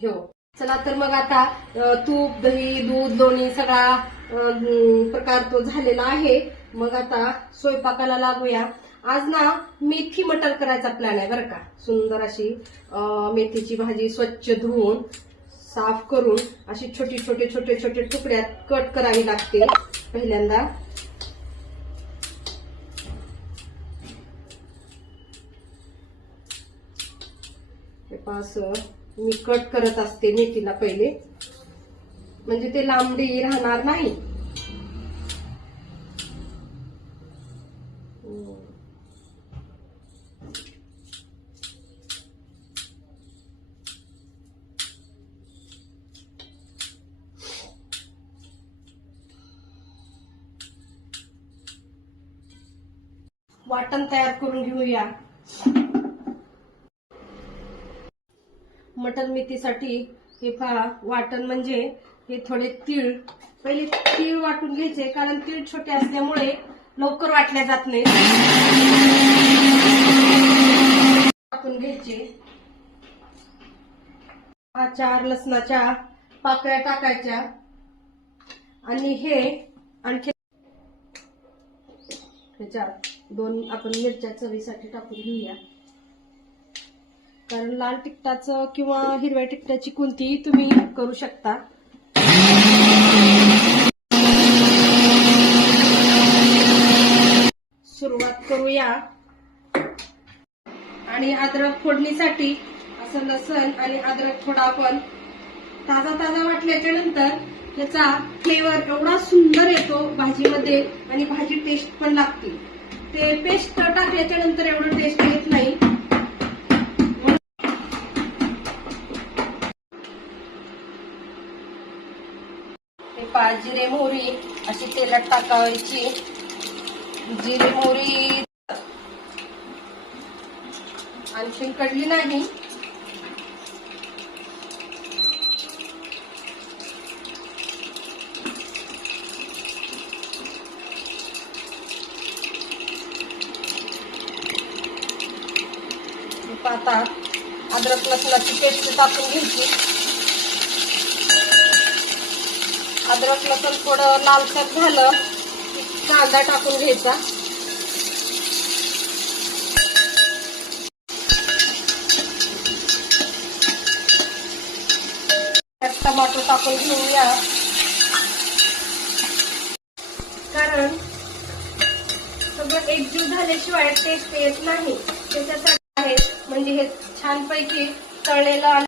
हो. चला तर मग आता तूप, दही, दूध, लोणी सगळा प्रकार तो झालेला आहे. मग आता स्वयंपाकाला लागूया. आज ना मेथी मटर करायचा प्लॅन आहे बरं का. सुंदर अशी मेथीची भाजी स्वच्छ धुवून साफ करून अशी छोटे छोटे छोटे छोटे तुकड्यात कट करावी लागते पहिल्यांदा. असं मी कट करत असते मेथीला पहिले, म्हणजे ते लांबडी राहणार नाही. वाटण तयार करून घेऊया. मटर मेथीसाठी हे पहा वाटण म्हणजे हे थोडे तीळ, पहिले तीळ वाटून घ्यायचे, कारण तीळ छोटे असल्यामुळे लवकर वाटल्या जात नाही. वाटून घ्यायचे. 4 लसणाच्या पाकळ्या टाकायच्या आणि हे आणखी ह्याच्यात 2 आपण मिरच्या चवीसाठी टाकून घेऊया, कारण लाल तिखटाचं किंवा हिरव्या तिखटाची कोणतीही तुम्ही करू शकता. सुरुवात करूया. आणि अद्रक फोडणीसाठी असं लसण आणि अद्रक थोडा आपण ताजा ताजा वाटल्याच्या नंतर त्याचा फ्लेवर एवढा सुंदर येतो भाजीमध्ये आणि भाजी टेस्ट पण लागते. ते पेस्ट टाकल्याच्या नंतर एवढं टेस्ट येत नाही. जिरे मोहरी अशी तेलात टाकायची. जिरे मोहरी आणखी कडली नाही. आता अद्रक लसणाची पेस्ट टाकून घ्यायची. अद्रक लसूण थोडं लालसर झालं कांदा टाकून घ्यायचा. टमाटर टाकून घेऊया, कारण सगळं एकजीव झाल्याशिवाय टेस्ट येत नाही. त्याच्यासाठी आहे म्हणजे हे छानपैकी तळलेलं